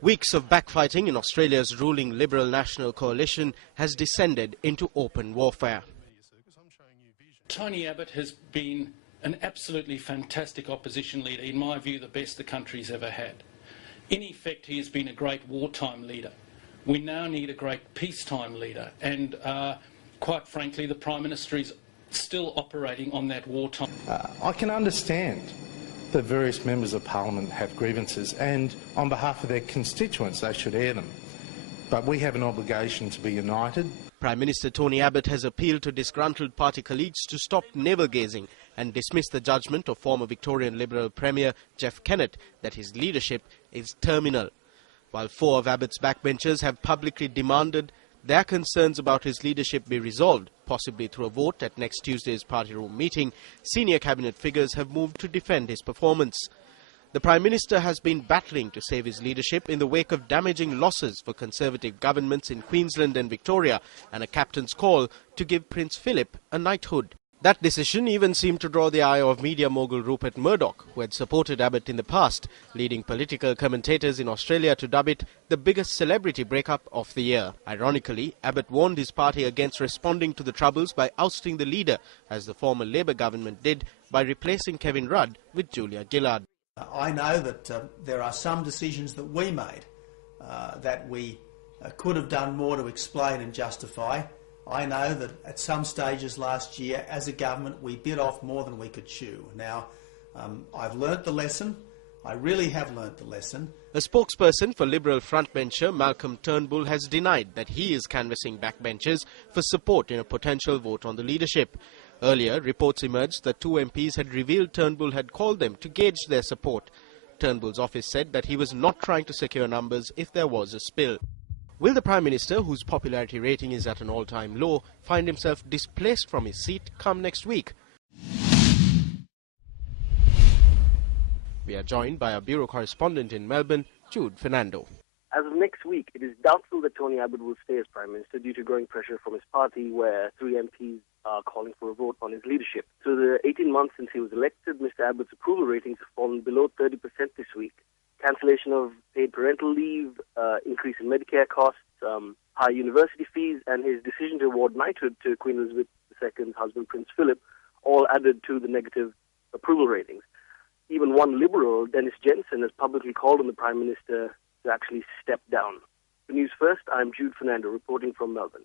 Weeks of backfighting in Australia's ruling Liberal National Coalition has descended into open warfare. Tony Abbot has been an absolutely fantastic opposition leader, in my view the best the country's ever had. In effect, he has been a great wartime leader. We now need a great peacetime leader, and quite frankly the Prime Minister is still operating on that wartime. I can understand that various members of Parliament have grievances, and on behalf of their constituents they should air them. But we have an obligation to be united. Prime Minister Tony Abbot has appealed to disgruntled party colleagues to stop navel-gazing and dismiss the judgment of former Victorian Liberal Premier Jeff Kennett that his leadership is terminal. While 4 of Abbot's backbenchers have publicly demanded their concerns about his leadership be resolved, possibly through a vote at next Tuesday's party room meeting, senior cabinet figures have moved to defend his performance. The Prime Minister has been battling to save his leadership in the wake of damaging losses for Conservative governments in Queensland and Victoria and a captain's call to give Prince Philip a knighthood. That decision even seemed to draw the ire of media mogul Rupert Murdoch, who had supported Abbott in the past, leading political commentators in Australia to dub it the biggest celebrity breakup of the year. Ironically, Abbott warned his party against responding to the troubles by ousting the leader, as the former Labor government did by replacing Kevin Rudd with Julia Gillard. I know that there are some decisions that we made that we could have done more to explain and justify. I know that at some stages last year, as a government, we bit off more than we could chew. Now, I've learnt the lesson. I really have learnt the lesson. A spokesperson for Liberal frontbencher Malcolm Turnbull has denied that he is canvassing backbenchers for support in a potential vote on the leadership. Earlier, reports emerged that 2 MPs had revealed Turnbull had called them to gauge their support. Turnbull's office said that he was not trying to secure numbers if there was a spill. Will the Prime Minister, whose popularity rating is at an all-time low, find himself displaced from his seat come next week? We are joined by our bureau correspondent in Melbourne, Jude Fernando. As of next week, it is doubtful that Tony Abbott will stay as Prime Minister due to growing pressure from his party, where 3 MPs are calling for a vote on his leadership. So the 18 months since he was elected, Mr. Abbott's approval ratings have fallen below 30% this week. Cancellation of paid parental leave, increase in Medicare costs, high university fees, and his decision to award knighthood to Queen Elizabeth II's husband, Prince Philip, all added to the negative approval ratings. Even one Liberal, Dennis Jensen, has publicly called on the Prime Minister to actually step down. For News First, I'm Jude Fernando reporting from Melbourne.